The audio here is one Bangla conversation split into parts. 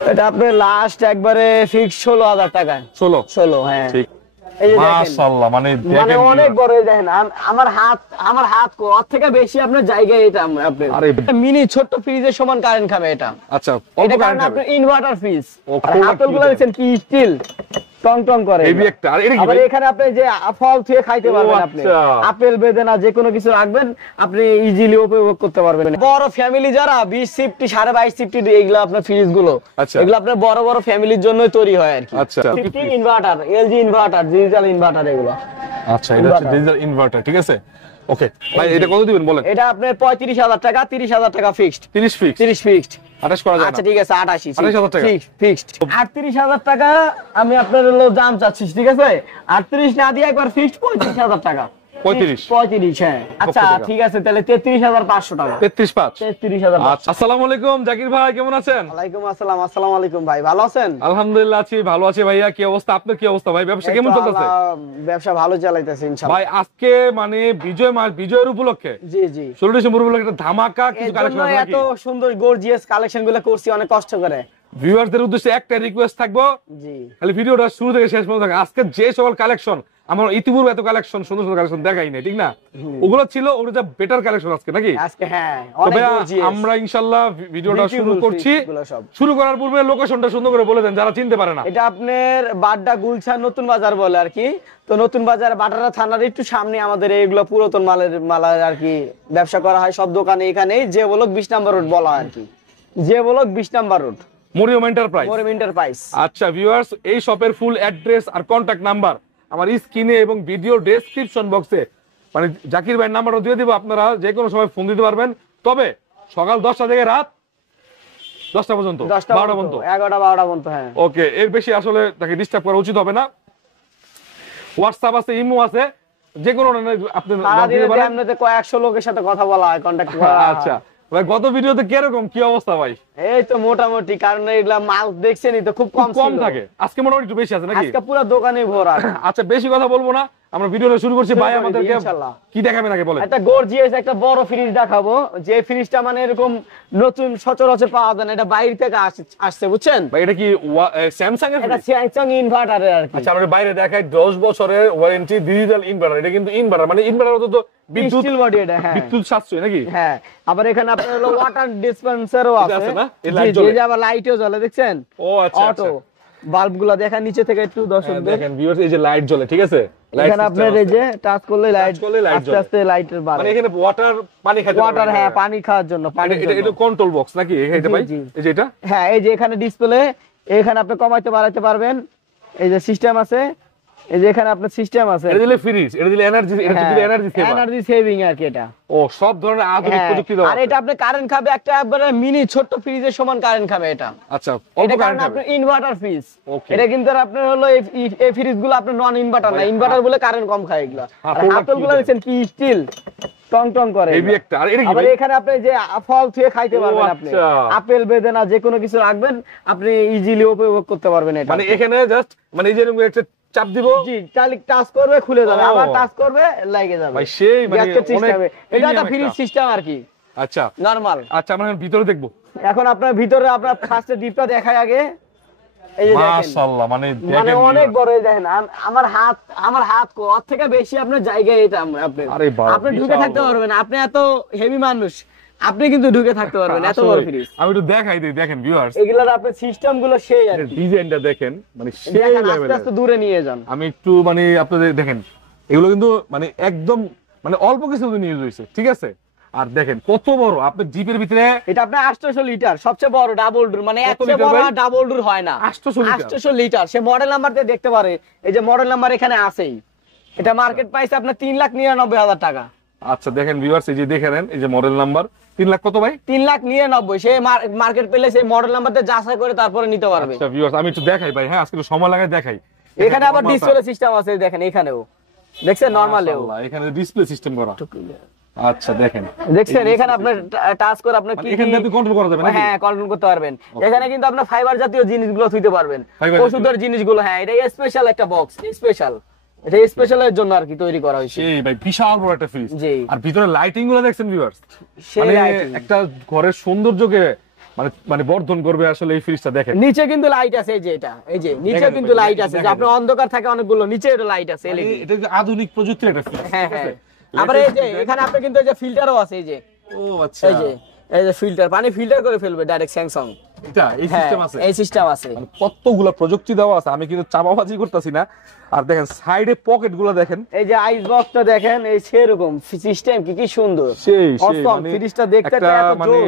এটা আপনার লাস্ট একবারে ফিক্স 16,000 টাকা। 16 হ্যাঁ ঠিক। এই যে মাশাআল্লাহ মানে অনেক বড় দেখেন আমার হাত ওর থেকে বেশি আপনার জায়গায় এটা আপনার মিনি ছোট্ট ফ্রিজের সমান কারেন্ট খাবে এটা। আচ্ছা অল্প কারেন্ট খাবে, আপনার ইনভার্টার ফ্রিজ। আর হাতলগুলো দেখেন কি স্টিল টং টং করে হেভি একটা। আর এটা কি আবার এখানে আপনি যে ফল থুয়ে খাইতে পারবেন, আপনি আপেল বেদানা যে কোনো কিছু রাখবেন আপনি ইজিলি উপভোগ করতে পারবেন। বড় ফ্যামিলি যারা 20 সিফটি 22.5 সিফটি এগুলো আপনার ফ্রিজ গুলো এগুলো আপনার বড় বড় ফ্যামিলির জন্যই তৈরি হয় আর কি। আচ্ছা inverter LG inverter digital inverter এগুলো। আচ্ছা এটা হচ্ছে ডিজিটাল ইনভার্টার, ঠিক আছে ওকে ভাই। এটা কত দিবেন বলেন? এটা আপনার 35,000 টাকা, 30,000 টাকা ফিক্সড। 30 ফিক্সড 28 করা যায় না? আচ্ছা ঠিক আছে 28,000 টাকা ফিক্সড। 38,000 টাকা আমি আপনার হলো দাম চাচ্ছি, ঠিক আছে? 38 না দিয়ে একবার ফিক্সড 35,000 টাকা। 35 হ্যাঁ। আচ্ছা ঠিক আছে তাহলে 33,500 টাকা। 33,500। আচ্ছা আসসালামু আলাইকুম জাকির ভাই, কেমন আছেন? ওয়ালাইকুম আসসালাম। আসসালামু আলাইকুম ভাই, ভালো আছেন? আলহামদুলিল্লাহ আছি, ভালো আছি ভাইয়া। কি অবস্থা আপনার? কি অবস্থা ভাই? ব্যবসা কেমন চলতেছে? ব্যবসা ভালো চালাইতেছে ইনশাআল্লাহ ভাই। আজকে মানে বিজয়ের উপলক্ষে জি 16 ডিসেম্বর উপলক্ষে একটা ধামাকা কিছু কালেকশন আছে নাকি? এত সুন্দর গর্জিয়াস কালেকশনগুলো করছি অনেক কষ্ট করে। ভিউয়ারদের উদ্দেশ্যে একটা রিকোয়েস্ট থাকবো, জি খালি ভিডিওটা শুরু থেকে শেষ পর্যন্ত থাকে। আজকে যে সকল কালেকশন আমার ইতিপূর্বে এত কালেকশন সুন্দর সুন্দর কালেকশন দেখাই নাই, ঠিক না? ওগুলো ছিল ওটা বেটার কালেকশন আজকে নাকি? আজকে হ্যাঁ অনেক গর্জিয়াস। আমরা ইনশাআল্লাহ ভিডিওটা শুরু করছি। শুরু করার পূর্বে লোকেশনটা সুন্দর করে বলে দেন যারা চিনতে পারে না। এটা আপনার বাড্ডা গুলশান নতুন বাজার বলে আর কি। তো নতুন বাজার বাটারা থানার একটু সামনে আমাদের এইগুলো পুরাতন মালের আর কি ব্যবসা করা হয় সব দোকানে। এখানে যে বলক 20 নাম্বার রোড বলা হয় আর কি, যে বলক 20 নাম্বার রোড মরিয়ম এন্টারপ্রাইজ। আচ্ছা ভিউয়ার্স, এই শপের ফুল অ্যাড্রেস আর কন্টাক্ট নাম্বার আমার স্ক্রিনে এবং ভিডিও ডেসক্রিপশন বক্সে মানে জাকির ভাইয়ের নাম্বারও দিয়ে দিব, আপনারা যে কোনো সময় ফোন দিতে পারবেন। তবে সকাল 10টা থেকে রাত 10টা পর্যন্ত, 12টা পর্যন্ত, 11টা 12টা পর্যন্ত হ্যাঁ ওকে। এর বেশি আসলে তাকে ডিস্টার্ব করা উচিত হবে না। হোয়াটসঅ্যাপ আছে, ইমো আছে, যে কোনো আপনি আপনাদের কয়েকশো লোকের সাথে কথা বলা হয়, কন্টাক্ট করা। আচ্ছা ভাই, গত ভিডিওতে কিরকম কি অবস্থা ভাই? এই তো মোটামুটি, কারণ এগুলা মাল দেখছেনই তো খুব কম থাকে। আজকে মোটামুটি একটু বেশি আছে নাকি? আজকে পুরো দোকানে ভরা। আচ্ছা বেশি কথা বলবো না, আমরা ভিডিওটা শুরু করছি। ভাই আমাদেরকে কি দেখাবেন আগে বলেন? একটা গর্জিয়াস একটা বড় ফ্রিজ দেখাবো, যে ফ্রিজটা মানে এরকম নতুন সচরাচর পাওয়া যায় না, এটা বাইরে থেকে আসছে বুঝছেন ভাই। এটা কি স্যামসাং এর? এটা স্যামসাং ইনভার্টারের আর কি। আচ্ছা আমরা বাইরে দেখাই 10 বছরের ওয়ারেন্টি ডিজিটাল ইনভার্টার। এটা কিন্তু ইনভার্টার মানে ইনভার্টার তো বিদ্যুৎ বডি এটা হ্যাঁ বিদ্যুৎ সাশ্রয় নাকি? হ্যাঁ। আবার এখানে আপনার হলো ওয়াটার ডিসপেন্সারও আছে না, এই লাইট জ্বলে, যে আবার লাইটও জ্বলে দেখছেন। ও আচ্ছা অটো বাল্বগুলো দেখেন নিচে থেকে একটু দর্শক দেখেন ভিউয়ার্স, এই যে লাইট জ্বলে, ঠিক আছে? এখানে আপনার এই যে টাচ করলে লাইট আস্তে আস্তে লাইটের বাড়ে, মানে এখানে ওয়াটার পানি খাওয়ার জন্য। ওয়াটার হ্যাঁ পানি খাওয়ার জন্য। এটা কন্ট্রোল বক্স নাকি এটা ভাই? এই যে এটা হ্যাঁ, এই যে এখানে ডিসপ্লে, এখানে আপনি কমাইতে বাড়াইতে পারবেন। এই যে সিস্টেম আছে, এই যে এখানে আপনার সিস্টেম আছে। এটা দিলে ফ্রিজ, এটা দিলে এনার্জি, এটা দিলে এনার্জি সেভিং আর কি এটা। ও সব ধরনের আধুনিক প্রযুক্তি দাও। আর এটা আপনি কারেন্ট খাবে একটা একবারে মিনি ছোট্ট ফ্রিজের সমান কারেন্ট খাবে এটা। আচ্ছা অল্প কারেন্ট খাবে। আপনার ইনভার্টার ফ্রিজ। এটা কিন্তু আপনার হলো এই ফ্রিজগুলো আপনার নন ইনভার্টার না, ইনভার্টার বলে কারেন্ট কম খায় এগুলো। আর হাতলগুলো দেখেন কি স্টিল টং টং করে হেভি একটা। আর এটা কি আবার এখানে আপনি যে ফল থুয়ে খাইতে পারবেন, আপনি আপেল বেদানা যে কোনো কিছু রাখবেন আপনি ইজিলি উপভোগ করতে পারবেন এটা। মানে এখানে জাস্ট মানে এই যে একটা চাপ দিব, জি টাচ করবে খুলে যাবে, আবার টাচ করবে লাগে যাবে ভাই। সেই মানে অনেক এটা একটা ফ্রিজ সিস্টেম আর কি। আচ্ছা নরমাল। আচ্ছা আমরা ভিতরে দেখব এখন আপনার ভিতরে আপনার ফার্স্টে ডিপটা দেখাই আগে। এই যে দেখেন মাশাআল্লাহ মানে অনেক বড়। এই দেখেন আমার হাত ওর থেকে বেশি আপনার জায়গায় এটা আপনি ঢুকে থাকতে পারবেন। আপনি এত হেভি মানুষ, আপনি কিন্তু ঢুকে থাকতে পারবেন, এত বড় ফ্রিজ। আমি একটু দেখাই দিই, দেখেন ভিউয়ার্স এগুলার আপনার সিস্টেম গুলো সেই আর কি। ডিজাইনটা দেখেন মানে সেই লেভেলের। আস্তে দূরে নিয়ে যান। আমি একটু মানে আপনাদের দেখেন, এগুলো কিন্তু মানে একদম মানে অল্প কিছু ইউজ হইছে, ঠিক আছে? আর দেখেন কত বড় আপনার জিপের ভিতরে। এটা আপনার 800 লিটার সবচেয়ে বড় ডাবল ডোর, মানে এত বড় ডাবল ডোর হয় না। 800 লিটার। সে মডেল নাম্বার দিয়ে দেখতে পারে, এই যে মডেল নাম্বার এখানে আছেই। এটা মার্কেট প্রাইস আপনার 3,99,000 টাকা। আচ্ছা দেখেন ভিউয়ার্স, এই যে দেখে নেন, এই যে মডেল নাম্বার 3 লাখ কত ভাই? 3,99,000। সে মার্কেট পেলে সেই মডেল নাম্বার দিয়ে যাচাই করে তারপরে নিতে পারবে। আচ্ছা ভিউয়ার্স আমি একটু দেখাই ভাই, হ্যাঁ আজকে সময় লাগায় দেখাই। এখানে আবার ডিসপ্লে সিস্টেম আছে, দেখেন এখানেও দেখছেন নরমালেও এখানে ডিসপ্লে সিস্টেম করা। আচ্ছা দেখেন এখানে আপনার টাচ করে আপনার কি এখানে আপনি কন্ট্রোল করা যাবে নাকি? হ্যাঁ কন্ট্রোল করতে পারবেন। এখানে কিন্তু আপনার ফাইবার জাতীয় জিনিসগুলো থুইতে পারবেন, ওষুধের জিনিসগুলো। হ্যাঁ এটা স্পেশাল একটা বক্স, স্পেশাল। এটা স্পেশালের জন্য আর কি তৈরি করা হয়েছে। সেই ভাই বিশাল বড় একটা ফ্রিজ। আর ভিতরে লাইটিং গুলো দেখছেন ভিউয়ার্স, মানে একটা ঘরের সৌন্দর্যকে মানে মানে বর্ধন করবে আসলে এই ফ্রিজটা। দেখেন নিচে কিন্তু লাইট আছে, এই যে এটা, এই যে নিচে কিন্তু লাইট আছে, যে আপনার অন্ধকার থাকে অনেকগুলো, নিচে এটা লাইট আছে এলইডি। এটা আধুনিক প্রযুক্তির একটা ফ্রিজ। হ্যাঁ হ্যাঁ। আবার এই যে এখানে আপনি কিন্তু এই যে ফিল্টারও আছে, এই যে। ও আচ্ছা, এই যে ফিল্টার, পানি ফিল্টার করে ফেলবে ডাইরেক্ট স্যামসাং। এটা এই সিস্টেম আছে, এই সিস্টেম আছে। কতগুলো প্রযুক্তি দেওয়া আছে, আমি কিন্তু চাপাবাজি করতেছি না। আর দেখেন সাইডে পকেটগুলো দেখেন, এই যে আইস বক্সটা দেখেন, এই সেরকম সিস্টেম কি সুন্দর, সেই মানে ফ্রিজটা দেখতে এত মানে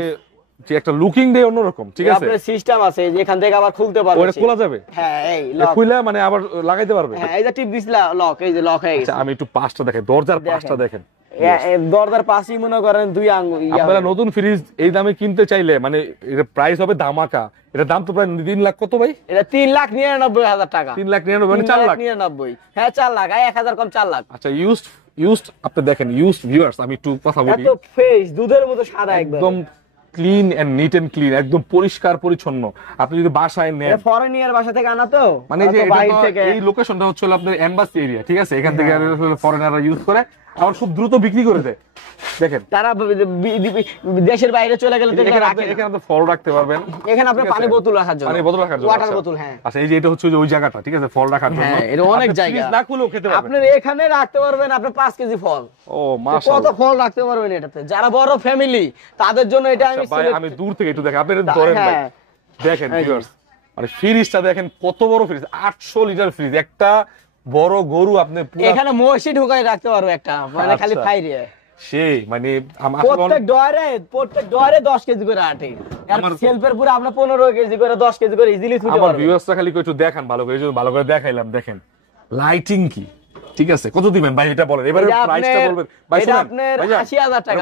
যে একটা লুকিং দেয় অন্যরকম। ঠিক আছে, আপনার সিস্টেম আছে যে এখান থেকে আবার খুলতে পারবে, ওটা খোলা যাবে। হ্যাঁ, এই লক খুলে মানে আবার লাগাইতে পারবে। হ্যাঁ, এই যে টিপ দিছলা লক, এই যে লক হয়ে গেছে। আচ্ছা, আমি একটু পাঁচটা দেখেন, দরজার পাঁচটা দেখেন, দরজার পাশেই মনে করেন 2 আঙ্গুল। আপনারা নতুন ফ্রিজ এই দামে কিনতে চাইলে মানে এর প্রাইস হবে ধামাকা। এটা দাম তো প্রায় 3 লাখ কত ভাই? এটা 3,99,000 টাকা। 3,99,000 মানে 4 লাখ। 3,99,000, হ্যাঁ 4 লাখ, 1000 কম 4 লাখ। আচ্ছা, ইউজড আপনি দেখেন, ইউজড ভিউয়ার্স আমি একটু কথা বলি, এত ফ্রেশ, দুধের মতো সাদা, একদম clean and neat and clean, একদম পরিষ্কার পরিচ্ছন্ন। আপনি যদি বাসায় নেন, ফরেনিয়ার বাসা থেকে আনা তো, মানে যে এই লোকেশনটা হচ্ছে আপনার এমবাসি এরিয়া। ঠিক আছে, এখান থেকে ফরেনাররা ইউজ করে, আবার খুব দ্রুত বিক্রি করে দেয়। দেখেন, তারা দেশের বাইরে চলে গেলে তো এখানে আপনি ফল রাখতে পারবেন, এখানে আপনি পানি বোতল রাখার জন্য, পানি বোতল রাখার জন্য, ওয়াটার বোতল। হ্যাঁ, আচ্ছা, এই যে এটা হচ্ছে ওই জায়গাটা। ঠিক আছে, ফল রাখার জন্য। হ্যাঁ, এটা অনেক জায়গা, না খুলেও খেতে পারবেন। আপনি এখানে রাখতে পারবেন আপনি 5 কেজি ফল। ও মাশাআল্লাহ, কত ফল রাখতে পারবেন এটাতে, যারা বড় ফ্যামিলি তাদের জন্য এটা। আমি দূর থেকে একটু দেখেন, আপনি ধরেন ভাই, দেখেন ভিউয়ার্স, মানে ফ্রিজটা দেখেন কত বড় ফ্রিজ, 800 লিটার ফ্রিজ। একটা বড় গরু আপনি এখানে মহিষী ঢুকাই রাখতে পারবে একটা, মানে খালি ফাইরে সেই, মানে প্রত্যেক ডয়ারে 10 কেজি করে আটে, আর সেলফের পুরো আমরা 15 কেজি করে 10 কেজি করে ইজিলি থুতে পারবো। আমার ভিউয়ার্সটা খালি একটু দেখান ভালো করে, যদি ভালো করে দেখাইলাম। দেখেন লাইটিং কি, ঠিক আছে, কত দিবেন ভাই এটা বলেন, এবারে প্রাইসটা বলবেন ভাই। এটা আপনার 80,000 টাকা।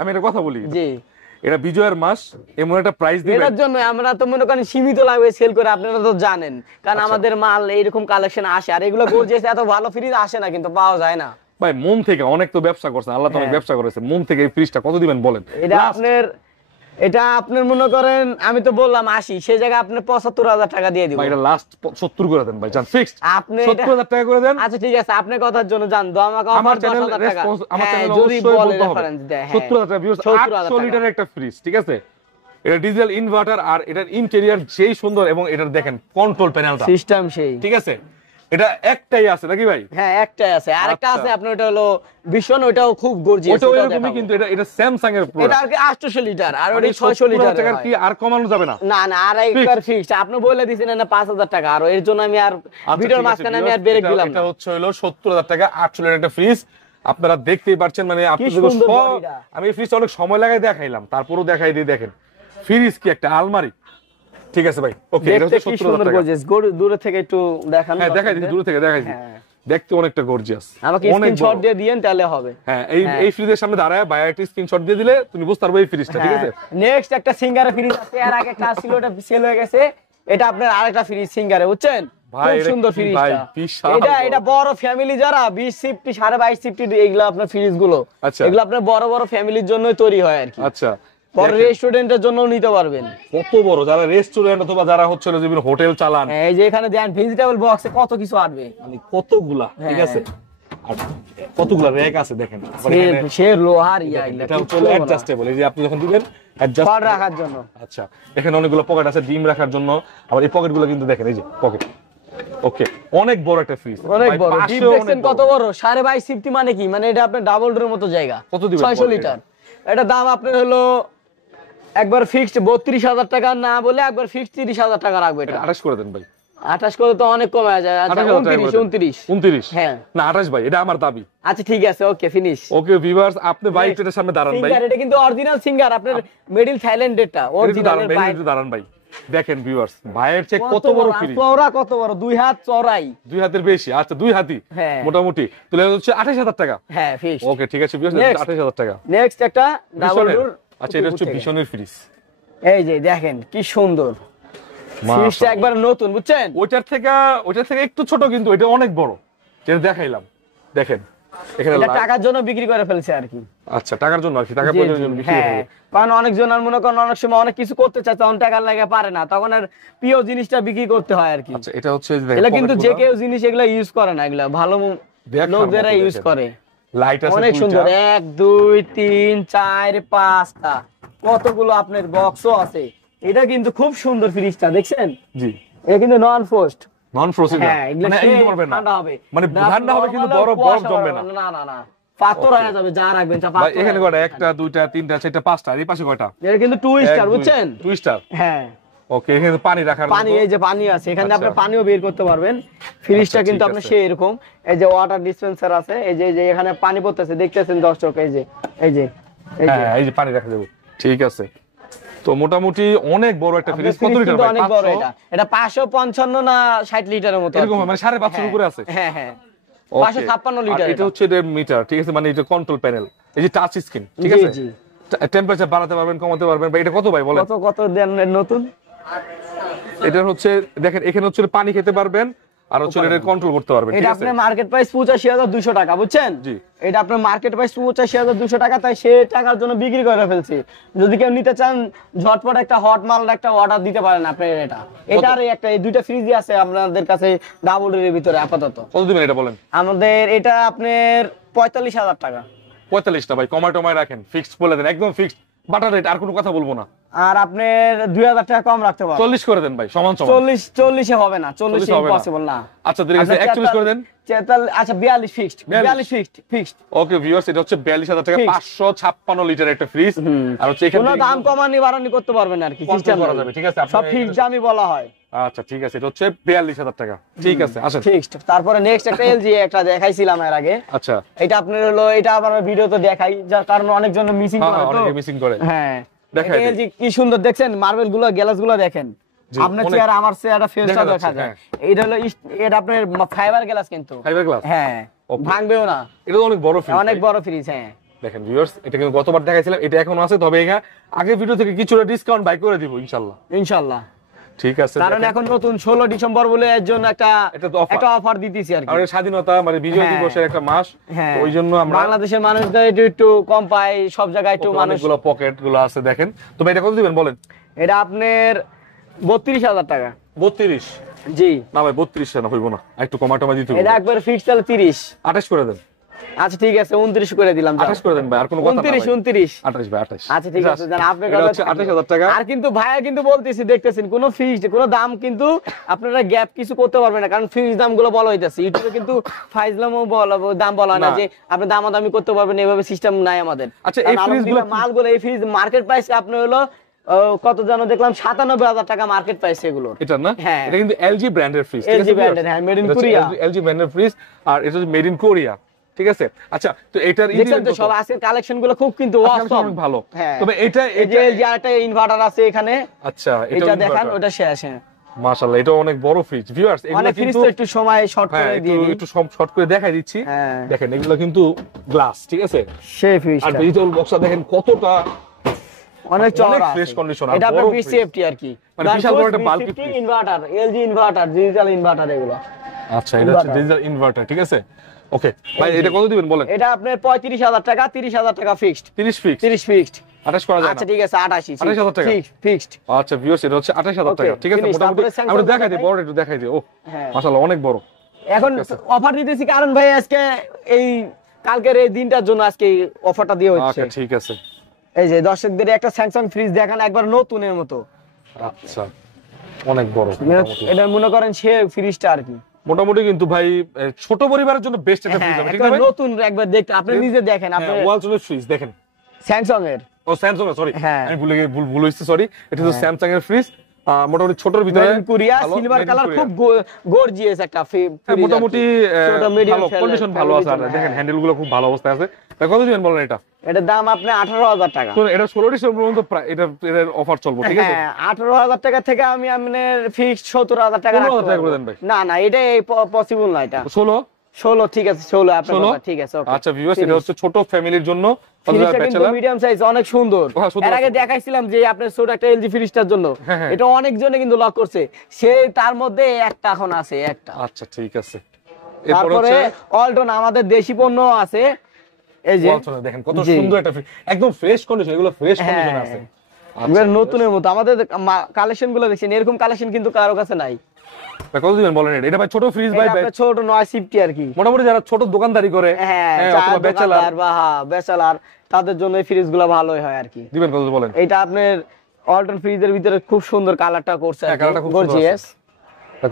আমি একটা কথা বলি, জি, এটা বিজয়ের মাস, এমন একটা প্রাইস দিবেন। এর জন্য আমরা তো মনে করেন সীমিত লাগবে সেল করে, আপনারা তো জানেন, কারণ আমাদের মাল এইরকম কালেকশন আসে, আর এগুলো গর্জিয়াস এত ভালো ফ্রিজ আসে না, কিন্তু পাওয়া যায় না ভাই। মন থেকে অনেক তো ব্যবসা করছেন, আল্লাহ তো অনেক ব্যবসা করেছে, মন থেকে এই ফ্রিজটা কত দিবেন বলেন? এটা আপনার মনে করেন, আমি তো বললাম 80, সেই জায়গায় আপনি 75,000 টাকা দিয়ে দিব। ভাই এটা লাস্ট 70 করে দেন ভাই, জান ফিক্সড। আপনি 70,000 টাকা করে দেন। আচ্ছা ঠিক আছে, আপনার কথার জন্য জান দো, আমাকে আমার চ্যানেল রেসপন্স, আমার চ্যানেল যদি বলে রেফারেন্স দেয়। 70,000 টাকা ভিউয়ার্স, 800 লিটারের একটা ফ্রিজ। ঠিক আছে, এটা ডিজেল ইনভার্টার, আর এটার ইন্টেরিয়র যেই সুন্দর, এবং এটার দেখেন কন্ট্রোল প্যানেলটা সিস্টেম সেই। ঠিক আছে, এটা একটাই আছে নাকি ভাই? হ্যাঁ, একটাই আছে, আরেকটা আছে আপনার, ওটা হলো ভীষণ, ওটাও খুব গর্জিয়াস। ওটা এরকমই, কিন্তু এটা স্যামসাং এর প্রোডাক্ট। এটা আর কি 800 লিটার, আর ওটা 600 লিটার টাকার কি আর কমানো যাবে না? না না, আর একবার ফিক্সড। আপনি বলে দিছেন না 5,000 টাকা, আর এর জন্য আমি আর ভিডিওর মাঝখানে আমি আর ব্রেক দিলাম না। এটা হচ্ছে হলো 70,000 টাকা 800 লিটার একটা ফ্রিজ। আপনারা দেখতেই পাচ্ছেন, মানে আমি এই ফ্রিজটা অনেক সময় লাগাই দেখাইলাম, তারপরও দেখাই দিই। দেখেন ফ্রিজ কি একটা আলমারি। ঠিক আছে ভাই, ওকে, এটা হচ্ছে 70,000 টাকা। দূরে থেকে একটু দেখান। হ্যাঁ, দেখাই দিই, দূরে থেকে দেখাই দিই। দেখতে অনেকটা গর্জিয়াস, আমাকে স্ক্রিনশট দিয়ে দিয়েন তাহলে হবে। হ্যাঁ, এই ফ্রিজের সামনে দাঁড়ায় ভাই একটা স্ক্রিনশট দিয়ে দিলে তুমি বুঝতে পারবে এই ফ্রিজটা। ঠিক আছে, নেক্সট একটা সিঙ্গারে ফ্রিজ আছে, এর আগে ক্লাস ছিল, ওটা সেল হয়ে গেছে। এটা আপনার আরেকটা ফ্রিজ সিঙ্গারে, বুঝছেন, খুব সুন্দর ফ্রিজটা। এটা বড় ফ্যামিলি যারা 20 সিফটি 22.5 সিফটি এগুলো আপনার ফ্রিজ গুলো, এগুলো আপনার বড় বড় ফ্যামিলির জন্যই তৈরি হয় আর কি। আচ্ছা, বড় রেস্টুরেন্টের জন্য নিতে পারবেন। কত বড়, যারা রেস্টুরেন্ট অথবা যারা হচ্ছে বিভিন্ন হোটেল চালান, এই যে এখানে দেন ভেজিটেবল বক্সে কত কিছু আসবে, মানে কতগুলা। ঠিক আছে, আর কতগুলা র‍্যাক আছে দেখেন, সে লোহার এটা হচ্ছে অ্যাডজাস্টেবল, এই যে আপনি যখন দিবেন অ্যাডজাস্ট রাখার জন্য। আচ্ছা, এখানে অনেকগুলো পকেট আছে ডিম রাখার জন্য, আবার এই পকেটগুলো কিন্তু দেখেন, এই যে পকেট। ওকে, অনেক বড় একটা ফ্রিজ, অনেক বড়। ডিপ দেখছেন কত বড়, 22.5 সিফটি মানে কি, মানে এটা আপনার ডাবল ডোরের মতো জায়গা। কত দিবেন? 600 লিটার। এটা দাম আপনার হলো একবার ফিক্সড 32,000 টাকা, না বলে একবার ফিক্সড 30,000 টাকা রাখবে। এটা 28 করে দেন ভাই। 28 করে তো অনেক কমে যায়। আচ্ছা 29। হ্যাঁ, না 28 ভাই, এটা আমার দাবি। আচ্ছা ঠিক আছে, ওকে ফিনিশ। ওকে ভিউয়ার্স, আপনি ভাই এটার সামনে দাঁড়ান ভাই। এটা কিন্তু অরিজিনাল সিঙ্গার, আপনার মেড ইন থাইল্যান্ড, এটা অরিজিনাল। দাঁড়ান ভাই, দেখেন ভিউয়ার্স, ভাইয়ের চেয়ে কত বড় ফ্রিজ, চওড়া কত বড়, 2 হাত চওড়াই, 2 হাতের বেশি। আচ্ছা, 2 হাতই মোটামুটি, তাহলে হচ্ছে 28,000 টাকা। হ্যাঁ ফিক্সড। ওকে ঠিক আছে ভিউয়ার্স, 28,000 টাকা। নেক্সট একটা ডাবল ডোর। আচ্ছা, এটা হচ্ছে ভীষণের ফ্রিজ। এই যে দেখেন কি সুন্দর ফ্রিজটা, একবার নতুন, বুঝছেন। ওইটার থেকে একটু ছোট, কিন্তু এটা অনেক বড়, যেটা দেখাইলাম। দেখেন এখানে এটা টাকার জন্য বিক্রি করে ফেলছে আর কি। আচ্ছা, টাকার জন্য আর কি, টাকা প্রয়োজনের জন্য বিক্রি করে। কারণ অনেকজন আর মনে করেন অনেক সময় অনেক কিছু করতে চায়, তখন টাকার লাগে পারে না, তখন আর প্রিয় জিনিসটা বিক্রি করতে হয় আর কি। আচ্ছা, এটা হচ্ছে এগুলা কিন্তু যে কেউ জিনিস এগুলা ইউজ করে না, এগুলা ভালো লোকদেরা ইউজ করে। লাইট আছে অনেক সুন্দর, 1 2 3 4 5টা, কতগুলো আপনার বক্সও আছে। এটা কিন্তু খুব সুন্দর ফ্রিজটা দেখছেন? জি, এটা কিন্তু নন ফ্রোস্ট। নন ফ্রোস্ট, মানে একদম পারবে না, ঠান্ডা হবে, মানে ঠান্ডা হবে কিন্তু বরফ জমবে না। না না না, পাথর হয়ে যাবে যা রাখবেন তা পাথর। এখানে কয়টা? একটা, দুইটা, তিনটা, চারটা, পাঁচটা। এই পাশে কয়টা? এটা কিন্তু টু স্টার, বুঝছেন? টু স্টার, হ্যাঁ। ওকে, এখানে পানি রাখার পানি, এই যে পানি আছে এখানে, আপনি পানিও বের করতে পারবেন। ফ্রিজটা কিন্তু আপনি সেই এরকম, এই যে ওয়াটার ডিসপেন্সার আছে, এই যে এখানে পানি পড়তেছে দেখতেছেন দর্শক, এই যে হ্যাঁ, এই যে পানি রাখা যাবে। ঠিক আছে, তো মোটামুটি অনেক বড় একটা ফ্রিজ। কত লিটার ভাই? অনেক বড়। এটা 555 না 60 লিটারের মতো এরকম, মানে 550 উপরে আছে। হ্যাঁ হ্যাঁ, 556 লিটার। এটা হচ্ছে মিটার, ঠিক আছে, মানে এটা কন্ট্রোল প্যানেল, এই যে টাচ স্ক্রিন, ঠিক আছে। জি, টেম্পারেচার বাড়াতে পারবেন, কমাতে পারবেন। ভাই এটা কত ভাই বলেন? কত দেন নতুন? এটা হচ্ছে দেখেন, এখানে হচ্ছে পানি খেতে পারবেন, আর হচ্ছে এটা কন্ট্রোল করতে পারবেন। এটা আপনার মার্কেট প্রাইস 85200 টাকা, বুঝছেন? জি, এটা আপনার মার্কেট প্রাইস 85200 টাকা, তাই সে টাকার জন্য বিক্রি করে ফেলছি। যদি কেউ নিতে চান ঝটপট একটা হট মাল একটা অর্ডার দিতে পারেন আপনি। এটার একটা, এই দুইটা ফ্রিজই আছে আপনাদের কাছে ডাবল এর ভিতরে আপাতত। কত দিবেন এটা বলেন? আমাদের এটা আপনার 45000 টাকা। 45 টা ভাই, কমায় রাখেন, ফিক্সড বলে দেন, একদম ফিক্সড বাটার রেট, আর কোনো কথা বলবো না। আর আপনার 2000 টাকা কম রাখতে পারবেন। 40 করে দেন ভাই, সমান। 40 এ হবে না, 40 ইম্পসিবল না। আচ্ছা ঠিক আছে, 41 করে দেন। আচ্ছা 42 ফিক্সড। ওকে ভিউয়ার্স, এটা হচ্ছে 42000 টাকা, 556 লিটার একটা ফ্রিজ। আর হচ্ছে এখানে কোনো দাম কমানি বাড়ানি করতে পারবেন আর কি, সিস্টেম করা যাবে, ঠিক আছে। সব ফিক্সড দামই বলা হয়। আচ্ছা ঠিক আছে, এটা হচ্ছে 42000 টাকা, ঠিক আছে, আসেন ফিক্সড। তারপরে নেক্সট একটা এলজি একটা দেখাইছিলাম এর আগে। আচ্ছা, এটা আপনার হলো, এটা আবার ভিডিওতে দেখাই, যার কারণে অনেকজন মিসিং করে, তো অনেকে মিসিং করে। হ্যাঁ, দেখাই এলজি কি সুন্দর দেখছেন, মার্বেল গুলো, গ্লাস গুলো দেখেন। আপনার চেয়ার আমার চেয়ারটা ফেসটা দেখা যায়। এটা হলো, এটা আপনার ফাইবার গ্লাস, কিন্তু ফাইবার গ্লাস, হ্যাঁ, ভাঙবেও না। এটা তো অনেক বড় ফ্রিজ, অনেক বড় ফ্রিজ। হ্যাঁ দেখেন ভিউয়ার্স, এটা কিন্তু গতবার দেখাইছিলাম, এটা এখনো আছে, তবে এখানে আগে ভিডিও থেকে কিছুটা ডিসকাউন্ট বাই করে দিব ইনশাআল্লাহ। ঠিক আছে, কারণ এখন নতুন 16 ডিসেম্বর বলে এর জন্য একটা অফার দিতেছি আর কি। আমাদের স্বাধীনতা মানে বিজয় দিবসের একটা মাস, ওই জন্য আমরা বাংলাদেশের মানুষদের একটু কম পায়, সব জায়গায় একটু মানুষগুলো পকেট গুলো আছে দেখেন। তো ভাই এটা কত দিবেন বলেন? এটা আপনার 32000 টাকা। 32? জি না ভাই, 32 না হইব না, একটু কমাটমা দিতে হবে। এটা একবার ফিক্সড তাহলে 30। 28 করে দেন। আচ্ছা ঠিক আছে, 29 করে দিলাম। 28 করে দেন ভাই, আর কোনো কথা না। 29 28 ভাই, 28। আচ্ছা ঠিক আছে, জান আপনার এটা হচ্ছে 28000 টাকা। আর কিন্তু ভাইয়া কিন্তু বলতেছি, দেখতেছেন কোনো ফিক্সড কোনো দাম কিন্তু আপনারা গ্যাপ কিছু করতে পারবেন না, কারণ ফিক্সড দামগুলো বলা হইতাছে ইউটিউবে, কিন্তু ফাইজলামও দাম বলা না যে আপনি দামাদামি করতে পারবেন, এইভাবে সিস্টেম নাই আমাদের। আচ্ছা, এই ফ্রিজগুলো, মালগুলো, এই ফ্রিজ মার্কেট প্রাইস আপনার হলো কত জানো দেখলাম, 97000 টাকা মার্কেট প্রাইস এগুলো। এটা না, এটা কিন্তু এলজি ব্র্যান্ডের ফ্রিজ, এলজি ব্র্যান্ডের, হ্যাঁ, মেড ইন কোরিয়া। এলজি ব্র্যান্ডের ফ্রিজ, আর এটা হচ্ছে মেড ইন কোরিয়া, ঠিক আছে। আচ্ছা, তো এটার দেখেন তো সব আজকের কালেকশন গুলো খুব কিন্তু অসম ভালো। হ্যাঁ, তবে এটা এই যে এলজি আরটা ইনভার্টার আছে এখানে। আচ্ছা, এটা দেখান, ওটা শেষ। হ্যাঁ মাশাআল্লাহ, এটা অনেক বড় ফ্রিজ ভিউয়ার্স। এগুলো কিন্তু একটু সময় শর্ট করে দিয়ে দিই, একটু শর্ট করে দেখাই দিচ্ছি। দেখেন এগুলো কিন্তু গ্লাস, ঠিক আছে, সেই ফ্রিজ। আর ডিজিটাল বক্সটা দেখেন কতটা অনেক চওড়া, ফ্রেশ কন্ডিশন। এটা আপনার বিসিএফটি আর কি, মানে বিশাল বড় একটা bulky inverter, LG inverter, digital inverter এগুলো। আচ্ছা, এটা হচ্ছে ডিজিটাল ইনভার্টার, ঠিক আছে। ওকে ভাই, এটা কত দিবেন বলেন? এটা আপনার 35000 টাকা, 30000 টাকা ফিক্সড। 30 ফিক্সড, 28 করা যায় না? আচ্ছা ঠিক আছে, 28000 টাকা ফিক্সড। আচ্ছা ভিউয়ার্স, এটা হচ্ছে 28000 টাকা, ঠিক আছে। মোটামুটি আমরা দেখাই দিই, বড় একটু দেখাই দিই। ও মাশাআল্লাহ, অনেক বড়। এখন অফার দিতেছি, কারণ ভাই আজকে এই কালকের এই দিনটার জন্য আজকে এই অফারটা দিয়ে হচ্ছে। আচ্ছা ঠিক আছে, এই যে দর্শকদের একটা স্যামসাং ফ্রিজ দেখান, একবার নতুনের মতো। আচ্ছা, অনেক বড়। এটা মনে করেন সে ফ্রিজটা আর কি, মোটামুটি কিন্তু ভাই ছোট পরিবারের জন্য বেস্ট একটা ফ্রিজ হবে, ঠিক আছে। নতুন একবার দেখতে, আপনি নিজে দেখেন, আপনি ওয়ালটনের ফ্রিজ দেখেন, স্যামসাং এর, স্যামসাং এর, সরি আমি ভুল হইছে, সরি। এটা হচ্ছে স্যামসাং এর ফ্রিজ, মোটামুটি ছোটর ভিতরে কোরিয়া সিলভার কালার, খুব গর্জিয়াস একটা ফ্রিজ, মোটামুটি ভালো কন্ডিশন, ভালো আছে। আর দেখেন হ্যান্ডেল গুলো খুব ভালো অবস্থায় আছে। কত দিবেন বলেন এটা? এটার দাম আপনি 18000 টাকা। এটা 16 ডিসেম্বর পর্যন্ত এর অফার চলবে, ঠিক আছে। 18000 টাকা থেকে আমি আপনার ফিক্সড 70000 টাকা 15000 টাকা করে দেন ভাই। না এটা পসিবল না, এটা 16 ঠিক আছে, 16 আপনার, ঠিক আছে। আচ্ছা ভিউয়ার্স, এটা হচ্ছে ছোট ফ্যামিলির জন্য, মিডিয়াম সাইজ, অনেক সুন্দর। এর আগে দেখাইছিলাম যে আপনার ছোট একটা এলজি ফ্রিজটার জন্য, এটা অনেক জনে কিন্তু লক করছে, সে তার মধ্যে একটা এখন আছে একটা। আচ্ছা ঠিক আছে, তারপরে ওয়ালটন আমাদের দেশি পণ্য আছে, এই যে ওয়ালটন দেখেন কত সুন্দর একটা ফ্রিজ, একদম ফ্রেশ কন্ডিশন, এগুলো ফ্রেশ কন্ডিশন আছে, একবার নতুনের মতো। আমাদের কালেকশন গুলো দেখছেন, এরকম কালেকশন কিন্তু কারো কাছে নাই। কত দিবেন বলেন? এটা ভাই ছোট ফ্রিজ, ভাই ছোট 9 সিফটি আর কি, মোটামুটি যারা ছোট দোকানদারি করে, অথবা বেচেলার তাদের জন্য এই ফ্রিজ গুলো ভালোই হয় আর কি। দিবেন কত বলেন? এটা আপনার ওয়ালটন ফ্রিজের ভিতরে খুব সুন্দর কালারটা করছে, গর্জিয়াস।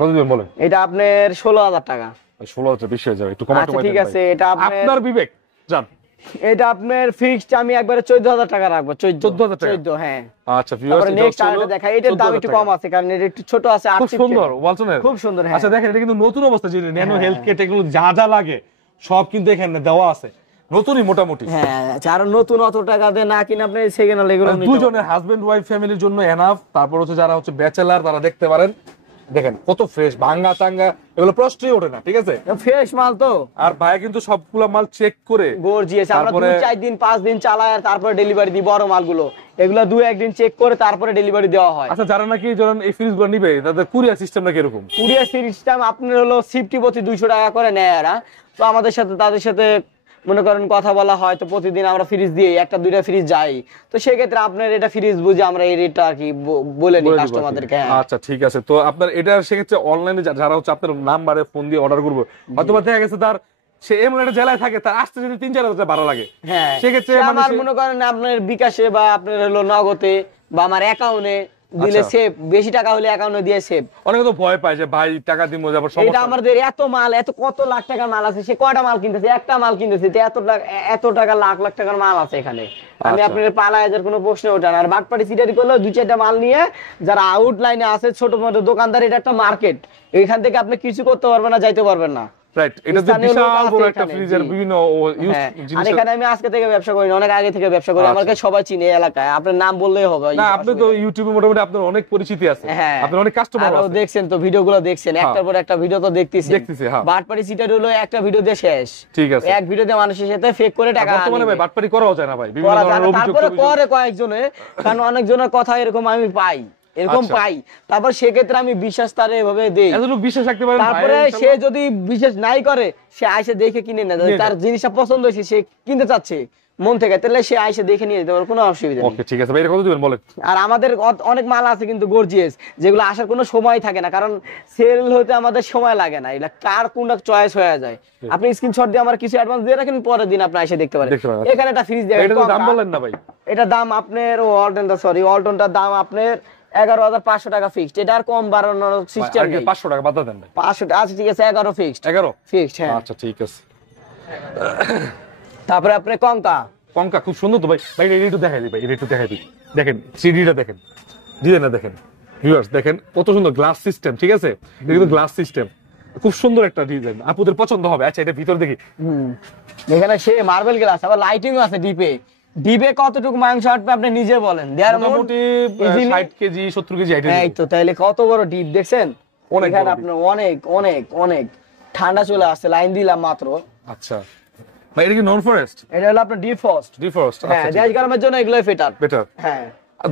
কত দিবেন বলেন? এটা আপনার 16000 টাকা। 16000 বেশি হয়ে যাবে, একটু কমাতে আচ্ছা ঠিক আছে, এটা আপনার বিবেক জান। এটা আপনার ফিক্সড আমি একবারে 14000 টাকা রাখবো। 14000 টাকা? 14, হ্যাঁ। আচ্ছা ভিউয়ার্স, নেক্সট আরেকটা দেখাই, এটার দাম একটু কম আছে কারণ এটা একটু ছোট আছে। খুব সুন্দর ওয়ালটনের, খুব সুন্দর। হ্যাঁ আচ্ছা দেখেন, এটা কিন্তু নতুন অবস্থা, যে ন্যানো হেলথ কেয়ার টেকনোলজি যা যা লাগে সব কিন্তু এখানে দেওয়া আছে, নতুনই মোটামুটি। হ্যাঁ, যারা নতুন অত টাকা দিয়ে না কিনে আপনি সেকেন্ড হ্যান্ড এগুলো নিতে দুজনের হাজবেন্ড ওয়াইফ ফ্যামিলির জন্য এনাফ। তারপর হচ্ছে যারা হচ্ছে ব্যাচেলার তারা দেখতে পারেন, দেখেন কত ফ্রেশ, ভাঙা চাঙ্গা এগুলো প্রশ্নই ওঠে না, ঠিক আছে? ফ্রেশ মাল তো। আর ভাই কিন্তু সবগুলো মাল চেক করে গর্জিয়াস, আমরা 2-4 দিন 5 দিন চালাই আর তারপরে ডেলিভারি দিই বড় মালগুলো। এগুলো 2-1 দিন চেক করে তারপরে ডেলিভারি দেওয়া হয়। আচ্ছা যারা নাকি ধরেন এই ফ্রিজগুলো নিবে, তাদের কুরিয়ার সিস্টেমটা কি রকম? কুরিয়ার সিস্টেম আপনার হলো সিফটি প্রতি 200 টাকা করে নেয় এরা। তো আমাদের সাথে তাদের সাথে মনে করেন কথা বলা হয়, তো প্রতিদিন আমরা ফ্রিজ দিই, 1-2টা ফ্রিজ যাই। তো সেই ক্ষেত্রে আপনার এটা ফ্রিজ বুঝে আমরা এই রেটটা আর কি বলে নিই কাস্টমারদেরকে। আচ্ছা ঠিক আছে, তো আপনার এটা সেক্ষেত্রে অনলাইনে যারা হচ্ছে আপনার নাম্বারে ফোন দিয়ে অর্ডার করবো, হয়তো দেখা গেছে তার সে এমন একটা জেলায় থাকে, তার আসতে যদি 3-4 হাজার ভাড়া লাগে, হ্যাঁ সেক্ষেত্রে আমার মনে করেন আপনার বিকাশে বা আপনার হলো নগদে বা আমার অ্যাকাউন্টে দিলে সেভ, বেশি টাকা হলে অ্যাকাউন্টে দিয়ে সেভ। অনেকে তো ভয় পায় যে ভাই টাকা দিব যাবার সমস্যা। এটা আমাদের এত মাল, এত কত লাখ টাকার মাল আছে, সে কয়টা মাল কিনতেছে? একটা মাল কিনতেছে, এত টাকা লাখ লাখ টাকার মাল আছে এখানে। আমি আপনার পালায় যার কোনো প্রশ্ন ওঠে না। আর বাটপাটি সিটারি করলে 2-4টা মাল নিয়ে যারা আউটলাইনে আছে, ছোট মোটো দোকানদার, এটা একটা মার্কেট, এখান থেকে আপনি কিছু করতে পারবেন না, যাইতে পারবেন না। রাইট, এটা তো বিশাল বড় একটা ফ্রিজের বিভিন্ন ইউজ জিনিস। আর এখানে আমি আজকে থেকে ব্যবসা করি না, অনেক আগে থেকে ব্যবসা করি, আমাকে সবাই চিনে এলাকায়। আপনার নাম বললেই হবে। না আপনি তো ইউটিউবে মোটামুটি আপনার অনেক পরিচিতি আছে, আপনার অনেক কাস্টমার আছে। আর দেখছেন তো ভিডিওগুলো দেখছেন, একটার পর একটা ভিডিও তো দেখতেছি। হ্যাঁ, বাটপাটি সিটারি হলো একটা ভিডিও দিয়ে শেষ, ঠিক আছে। এক ভিডিও দিয়ে মানুষের সাথে ফেক করে টাকা আনে। বর্তমানে ভাই বাটপাটি করাও যায় না ভাই, বিভিন্ন ধরনের অভিযোগ করে কয়েকজনে, কারণ অনেকজনের কথা এরকম আমি পাই, এরকম পাই। তারপর সেক্ষেত্রে আমি বিশ্বাস তারে এভাবে দেই, এতটুকু বিশ্বাস রাখতে পারেন। তারপরে সে যদি বিশ্বাস নাই করে, সে আইসে দেখে কিনে না, তার জিনিসটা পছন্দ হয়েছে, সে কিনতে চাচ্ছে মন থেকে, তাহলে সে আইসে দেখে নিয়ে যেতে পারে, কোনো অসুবিধা নেই। ওকে ঠিক আছে ভাই, এটা কত দিবেন বলেন? আর আমাদের অনেক মাল আছে কিন্তু গর্জিয়াস, যেগুলো আসার কোনো সময় থাকে না, কারণ সেল হতে আমাদের সময় লাগে না। এটা কার কোনটা চয়েস হয়ে যায়, আপনি স্ক্রিনশট দিয়ে আমার কিছু অ্যাডভান্স দিয়ে রাখেন, পরের দিন আপনি এসে দেখতে পারেন। এখানে একটা ফ্রিজ দেখেন, এটা দাম বলেন না ভাই। এটা দাম আপনার ওয়ালটনটার দাম আপনার 11500 টাকা ফিক্সড। এটা আর কম বাড়ানোর সিস্টেম নেই। 500 টাকা বাদ দেন ভাই। 500 টাকা, আচ্ছা ঠিক আছে, 11 ফিক্সড। 11 ফিক্সড, হ্যাঁ আচ্ছা ঠিক আছে। তারপরে আপনি কঙ্কা খুব সুন্দর তো ভাই। ভাই এটা একটু দেখাই দিই ভাই, এটা একটু দেখাই দিই। দেখেন 3Dটা দেখেন, ডিজাইনটা দেখেন ভিউয়ার্স, দেখেন কত সুন্দর গ্লাস সিস্টেম, ঠিক আছে? এটা কিন্তু গ্লাস সিস্টেম, খুব সুন্দর একটা ডিজাইন, আপুদের পছন্দ হবে। আচ্ছা এটা ভিতর দেখি, এখানে সে মার্বেল গ্লাস, আবার লাইটিংও আছে ডিপে কতটুকু মাংস আটবে আপনি নিজে বলেন? মোটামুটি 60 কেজি 70 কেজি আইটেম। এই তো, তাইলে কত বড় ডিপ দেখছেন? এখানে আপনার অনেক অনেক অনেক ঠান্ডা চলে আসছে, লাইন দিলাম মাত্র। আচ্ছা ভাই, এটা কি নন ফরেস্ট? এটা হলো আপনার ডিফ্রস্ট। হ্যাঁ, দেশ গরমের জন্য এগুলোই বেটার। হ্যাঁ,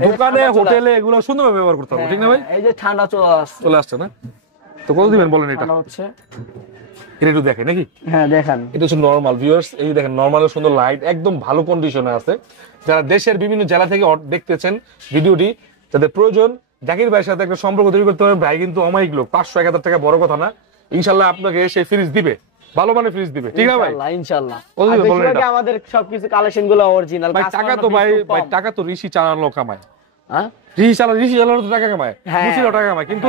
দোকানে হোটেলে এগুলো সুন্দরভাবে ব্যবহার করতে হবে, ঠিক না ভাই? এই যে ঠান্ডা চলে আসছে না? তো কত দিবেন বলেন? এটা হচ্ছে, এটা একটু দেখেন নাকি? হ্যাঁ দেখান। এটা হচ্ছে নরমাল ভিউয়ার্স, এই দেখেন নরমালের সুন্দর লাইট, একদম ভালো কন্ডিশনে আছে। যারা দেশের বিভিন্ন জেলা থেকে দেখতেছেন ভিডিওটি, যাদের প্রয়োজন জাকির ভাইয়ের সাথে একটা সম্পর্ক তৈরি করতে পারেন। ভাই কিন্তু অমায়িক লোক, 500-1000 টাকা বড় কথা না। ইনশাআল্লাহ আপনাকে সেই ফ্রিজ দিবে, ভালো মানে ফ্রিজ দিবে, ঠিক না ভাই? ইনশাআল্লাহ। আমাদের সবকিছু কালেকশন গুলো অরিজিনাল। টাকা তো ভাই টাকা তো ঋষি চালানো কামায়। ঋষি চালানো টাকা কামায়, টাকা কামায়, কিন্তু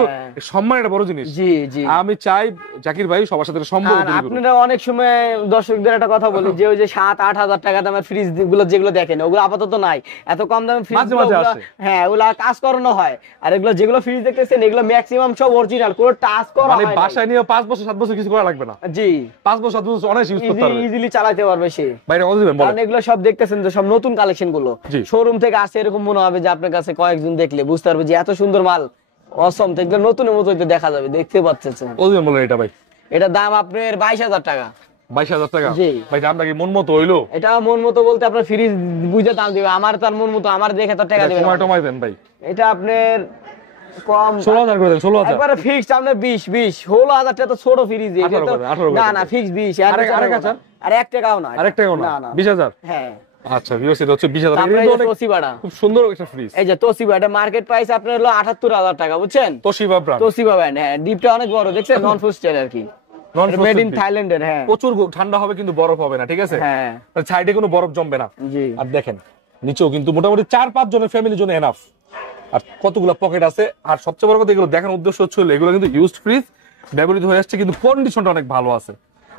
সম্মান একটা বড় জিনিস। জি জি, আমি চাই জাকির ভাই সবার সাথে সম্পর্ক তৈরি করুন। আপনারা অনেক সময় দর্শকদের একটা কথা বলি যে ওই যে 7-8 হাজার টাকা দামের ফ্রিজ গুলো যেগুলো দেখেন, ওগুলো আপাতত নাই। এত কম দামের ফ্রিজ হ্যাঁ ওগুলা কাজ করানো হয়। আর এগুলো যেগুলো ফ্রিজ দেখতেছেন এগুলো ম্যাক্সিমাম সব অরিজিনাল, কোনো টাচ করা হয় না। বাসায় নিয়ে 5 বছর 7 বছর কিছু করা লাগবে না। জি, 5 বছর 7 বছর অনেক ইউজ করতে পারবে, ইজিলি চালাতে পারবে সে। বাইরে কত দিবেন বলেন? কারণ এগুলো সব দেখতেছেন যে সব নতুন কালেকশন গুলো, শোরুম থেকে আসে, এরকম মনে হবে যে আপনার কাছে কয়েকজন দেখলে বুঝতে পারবে যে এত সুন্দর মাল, অসম। এগুলো নতুনের মতো দেখা যাবে, দেখতে পাচ্ছেন। কত দিবেন বলেন এটা ভাই? এটা দাম আপনার 22000 টাকা। 22000 টাকা? ভাই দামটা কি মন মতো হইলো? এটা মন মতো বলতে আপনার ফ্রিজ বুঝে দাম দিবে, আমার তার মন মতো, আমার দেখে তো টাকা দিবে। কমাই দেন ভাই। এটা আপনার কম 16000 করে দেন। 16000 একবারে ফিক্সড। আপনার 20 16000 টাকা তো ছোট ফ্রিজ। এটা তো না না ফিক্সড 20। আর 1 টাকাও না। আর 1 টাকাও না? 20000? হ্যাঁ। আচ্ছা ভিউয়ার্স, এটা হচ্ছে 20000 টাকা। খুব সুন্দর একটা ফ্রিজ। এই যে তোশিবা, এটা মার্কেট প্রাইস আপনার হলো 78000 টাকা, বুঝছেন? Toshiba brand. হ্যাঁ, ডিপটা অনেক বড় দেখছেন, নন ফুস্টের আর কি, মেড ইন থাইল্যান্ডের। হ্যাঁ, প্রচুর ঠান্ডা হবে কিন্তু বরফ হবে না, ঠিক আছে? হ্যাঁ, সাইডে কোনো বরফ জমবে না। জি। আর দেখেন নিচেও কিন্তু মোটামুটি 4-5 জনের ফ্যামিলির জন্য এনাফ। আর কতগুলো পকেট আছে, আর সবচেয়ে বড় কথা এগুলো দেখার উদ্দেশ্য হচ্ছিল এগুলো কিন্তু ইউজড ফ্রিজ, ব্যবহৃত হয়ে আসছে, কিন্তু কন্ডিশনটা অনেক ভালো আছে।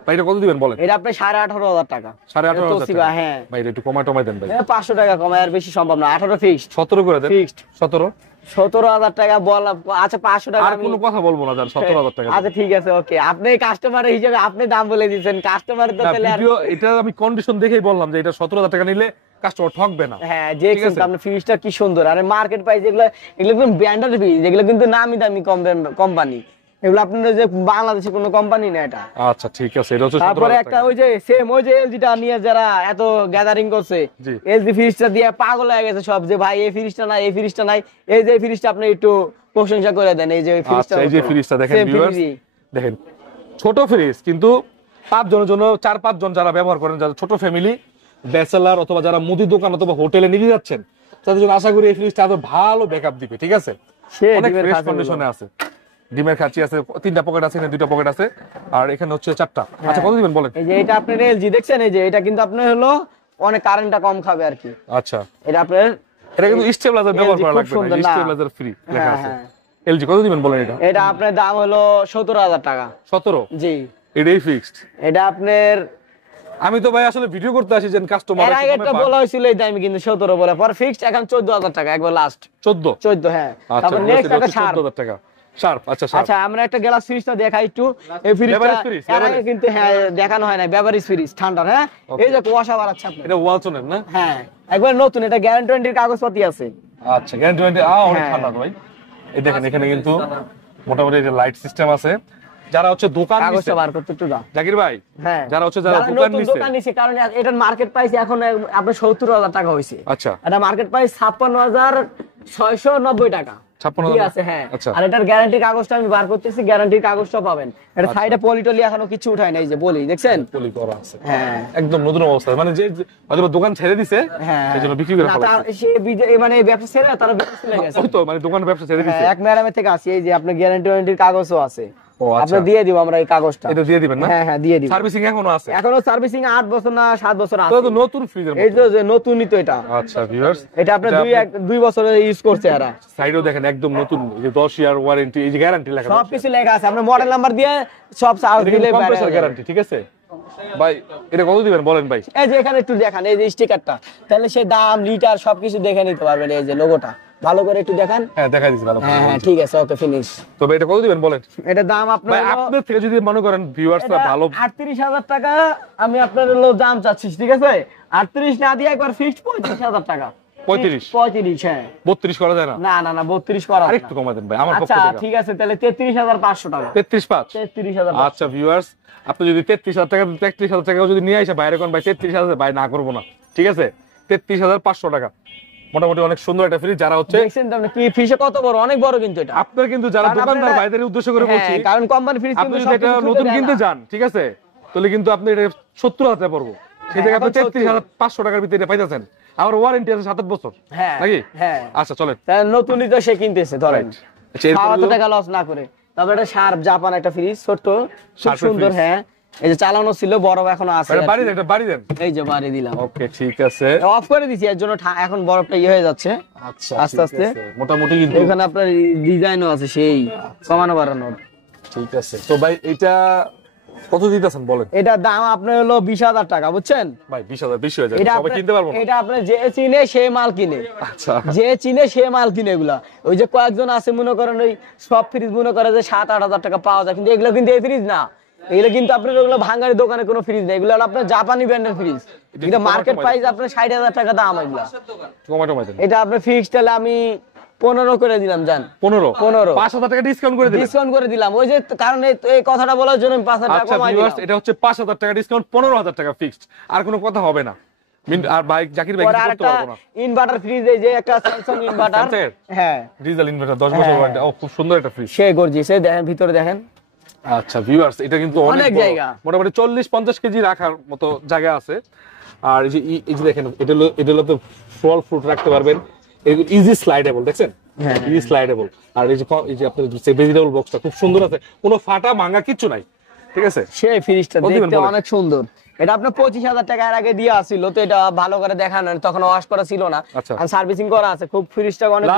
ভাই এটা কত দিবেন বলেন? এটা আপনি 18,500 টাকা। 18,500 টাকা? হ্যাঁ ভাই এটা একটু কমাই দেন ভাই। 500 টাকা কমায়, আর বেশি সম্ভব না। 18 ফিক্সড। 17 করে দেন। ফিক্সড 17,000 টাকা বল। আচ্ছা 500 টাকা আর কোনো কথা বলবো না, জান 17,000 টাকা। আচ্ছা ঠিক আছে, ওকে। আপনি কাস্টমার হিসেবে আপনি দাম বলে দিয়েছেন, কাস্টমারের তো তাহলে ভিডিও এটা আমি কন্ডিশন দেখেই বললাম যে এটা 17,000 টাকা নিলে কাস্টমার ঠকবে না। হ্যাঁ যে আপনি ফ্রিজটা কি সুন্দর, আরে মার্কেট প্রাইস এগুলো কিন্তু ব্র্যান্ডেড ফ্রিজ, এগুলো কিন্তু নামি দামি কোম্পানি, এগুলো আপনাদের যে বাংলাদেশে কোনো কোম্পানি না এটা। আচ্ছা ঠিক আছে, এটা হচ্ছে তারপরে একটা ওই যে সেম ওই যে এলজিটা নিয়ে যারা এত গ্যাদারিং করছে, এলজি ফ্রিজটা দিয়ে পাগল হয়ে গেছে সব, যে ভাই এই ফ্রিজটা নাই, এই ফ্রিজটা নাই, এই যে ফ্রিজটা আপনি একটু প্রশংসা করে দেন। এই যে ফ্রিজটা, এই যে ফ্রিজটা দেখেন ভিউয়ার্স, দেখেন ছোট ফ্রিজ, কিন্তু 5 জনের জন্য, 4-5 জন যারা ব্যবহার করেন, যারা ছোট ফ্যামিলি, ব্যাচেলার অথবা যারা মুদি দোকান অথবা হোটেলে নিয়ে যাচ্ছেন, তাদের জন্য আশা করি এই ফ্রিজটা আরো ভালো ব্যাকআপ দিবে। ঠিক আছে, অনেক ফ্রেশ কন্ডিশনে আছে, ডিমের খাঁচি আছে, 3টা পকেট আছে, এখানে 2টা পকেট আছে, আর এখানে হচ্ছে 4টা। আচ্ছা কত দিবেন বলেন? এই যে এটা আপনার এলজি দেখছেন, এই যে এটা কিন্তু আপনার হলো অনেক কারেন্টটা কম খাবে আর কি। আচ্ছা এটা আপনার, এটা কিন্তু স্টেবিলাইজার ব্যবহার করা লাগবে না, স্টেবিলাইজার ফ্রি লেখা আছে। এলজি কত দিবেন বলেন? এটা আপনার দাম হলো 17,000 টাকা। 17? জি এটাই ফিক্সড। এটা আপনার, আমি তো ভাই আসলে ভিডিও করতে আসি যে কাস্টমার এর আগে একটা বলা হয়েছিল এই দামই, কিন্তু 17 বলে পর ফিক্সড এখন 14,000 টাকা একবার লাস্ট। 14? হ্যাঁ। আচ্ছা তারপর নেক্সট একটা 14,000 টাকা শার্প। আচ্ছা শার্প। আচ্ছা আমরা একটা গ্লাস ফ্রিজটা দেখাই একটু। এই ফ্রিজটা এর আগে কিন্তু হ্যাঁ দেখানো হয় না, বেভারেজ ফ্রিজ ঠান্ডা। হ্যাঁ এই যে কুয়াশা বাড়াচ্ছে আপনি, এটা ওয়ালটনের না? হ্যাঁ একবার নতুন, এটা গ্যারান্টির কাগজপত্র আছে। আচ্ছা গ্যারান্টি অনেক ঠান্ডা ভাই। এই দেখেন এখানে কিন্তু মোটামুটি যে লাইট সিস্টেম আছে। যারা হচ্ছে দোকান কাগজটা বার করতে একটু দাও জাকির ভাই, হ্যাঁ যারা হচ্ছে যারা দোকান নিছে, কারণ এটার মার্কেট প্রাইস এখন আপনার 70,000 টাকা হইছে। আচ্ছা এটা মার্কেট প্রাইস 56,690 টাকা। 56,000 আছে হ্যাঁ। আর এটার গ্যারান্টির কাগজটা আমি বার করতেছি, গ্যারান্টির কাগজটা পাবেন। এটা সাইডে পলিটলি এখনো কিছু উঠায় নাই, যে বলি দেখছেন পলি করা আছে। হ্যাঁ একদম নতুন অবস্থা, মানে যে হয়তো দোকান ছেড়ে দিছে সেজন্য বিক্রি করে ফেলা। সে মানে ব্যবসা ছেড়ে তারা ব্যবসা চলে গেছে। ওই তো মানে দোকান ব্যবসা ছেড়ে দিছে। এক ম্যাডামের থেকে আসি, এই যে আপনার গ্যারান্টির কাগজও আছে। আপনি দিয়ে দিব আমরা এই কাগজটা। এটা দিয়ে দিবেন না? হ্যাঁ হ্যাঁ দিয়ে দিব। সার্ভিসিং এখনো আছে? এখনো সার্ভিসিং 8 বছর না 7 বছর আছে। তো নতুন ফ্রিজের মতো। এই তো যে নতুনই তো এটা। আচ্ছা ভিউয়ার্স, এটা আপনি 2 বছর ইউজ করছে এরা। সাইডেও দেখেন একদম নতুন, এই যে 10 ইয়ার ওয়ারেন্টি, এই যে গ্যারান্টি লেখা আছে, সব কিছু লেখা আছে। আপনি মডেল নাম্বার দিয়ে সব চার্জ দিলে কম্প্রেসর গ্যারান্টি। ঠিক আছে ভাই, এটা কত দিবেন বলেন ভাই? এই যে এখানে একটু দেখান, এই যে স্টিকারটা, তাহলে সে দাম লিটার সবকিছু দেখে নিতে পারবেন। এই যে লোগোটা ভালো করে একটু দেখান। হ্যাঁ দেখাই দিছি ভালো করে। হ্যাঁ ঠিক আছে, ওকে ফিনিশ। তো ভাই এটা কত দিবেন বলেন? এটা দাম আপনার ভাই আপনাদের থেকে যদি মনে করেন ভিউয়ার্সরা ভালো, 38,000 টাকা আমি আপনার হলো দাম চাচ্ছি। ঠিক আছে 38 না দিয়ে একবার ফিক্সড 35,000 টাকা। 35 হ্যাঁ। 32 করা যায় না? না না না 32 করা আর একটু কমাই দেন ভাই আমার পক্ষ আচ্ছা থেকে। ঠিক আছে তাহলে 33,500 টাকা। 33,500? আচ্ছা ভিউয়ার্স, আপনি যদি 33,000 টাকা 33,000 টাকা যদি নিয়ে আসে বাইরে কোন ভাই 33,000 ভাই না করব না। ঠিক আছে 33,500 টাকা মোটামুটি অনেক সুন্দর একটা ফ্রিজ। যারা হচ্ছে দেখছেন তো আপনি কি ফ্রিজে কত বড়, অনেক বড় কিন্তু এটা। আপনারা কিন্তু যারা দোকানদার ভাইদের উদ্দেশ্য করে বলছি, কারণ কোম্পানি ফ্রিজ আপনি যদি এটা নতুন কিনতে যান, ঠিক আছে, তাহলে কিন্তু আপনি এটা 70,000 পড়বো, সেই জায়গায় আপনি 33,500 টাকার ভিতরে এটা পাইতেছেন। আমার ওয়ারেন্টি আছে 7 বছর নাকি? হ্যাঁ আচ্ছা চলেন, তাহলে নতুনই তো সে কিনতেছে ধরেন, খাওয়া তো টাকা লস না করে। তারপরে এটা শার্প জাপান একটা ফ্রিজ, ছোট খুব সুন্দর। হ্যাঁ এই যে চালানো ছিল, বরফ এখনো আছে। এটা বাড়ি দেন, এটা বাড়ি দেন। এই যে বাড়ি দিলাম। ওকে ঠিক আছে, অফ করে দিছি এর জন্য এখন বরফটা হয়ে যাচ্ছে। আচ্ছা আস্তে আস্তে মোটামুটি কিন্তু এখানে আপনার ডিজাইনও আছে সেই কমানো বাড়ানো। ঠিক আছে। তো ভাই এটা কত দিতেছেন বলেন? এটা দাম আপনার হলো 20,000 টাকা, বুঝছেন ভাই? 20,000 বেশি হয়ে যায়, সবাই কিনতে পারবো না। এটা আপনি যে চিনে সে মাল কিনে। আচ্ছা যে চিনে সে মাল কিনে। এগুলা ওই যে কয়েকজন আছে মনে করেন ওই সব ফ্রিজ মনে করে যে 7-8 হাজার টাকা পাওয়া যায়, কিন্তু এগুলো কিন্তু এই ফ্রিজ না। এগুলো কিন্তু আপনার ওগুলো ভাঙারি দোকানে কোনো ফ্রিজ নেই, এগুলো আপনার জাপানি ব্র্যান্ডের ফ্রিজ। এটা মার্কেট প্রাইস আপনার 60,000 টাকা দাম। এগুলা এটা আপনার ফিক্সড হলে আমি 15 করে দিলাম। জান 15 5,000 টাকা ডিসকাউন্ট করে দিলাম। ডিসকাউন্ট করে দিলাম ওই যে কারণ এই কথাটা বলার জন্য 5,000 টাকা কমাই দিলাম। এটা হচ্ছে 5,000 টাকা ডিসকাউন্ট, 15,000 টাকা ফিক্সড, আর কোনো কথা হবে না। আর ভাই জাকির ভাই কিছু করতে পারবো না। ইনভার্টার ফ্রিজ, এই যে একটা স্যামসাং ইনভার্টার, হ্যাঁ ডিজেল ইনভার্টার 10 বছর ওয়ারেন্টি। ও খুব সুন্দর একটা ফ্রিজ, সেই গর্জিয়াস। এই দেখেন ভিতরে দেখেন। আচ্ছা ভিউয়ার্স, এটা কিন্তু অনেক জায়গা, মোটামুটি 40-50 কেজি রাখার মতো জায়গা আছে। আর এই যে দেখেন এটা হলো তো ফল ফ্রুট রাখতে পারবেন, ইজি স্লাইডেবল, দেখছেন ইজি স্লাইডেবল। আর এই যে আপনাদের ভেজিটেবল বক্সটা খুব সুন্দর আছে, কোনো ফাটা ভাঙা কিছু নাই। ঠিক আছে, সেই ফ্রিজটা দেখতে অনেক সুন্দর। এটা আপনার 25,000 টাকা এর আগে দিয়ে আসছিল, তো এটা ভালো করে দেখানো তখন ওয়াশ করা ছিল না, আর সার্ভিসিং করা আছে। খুব ফ্রিজটা অনেক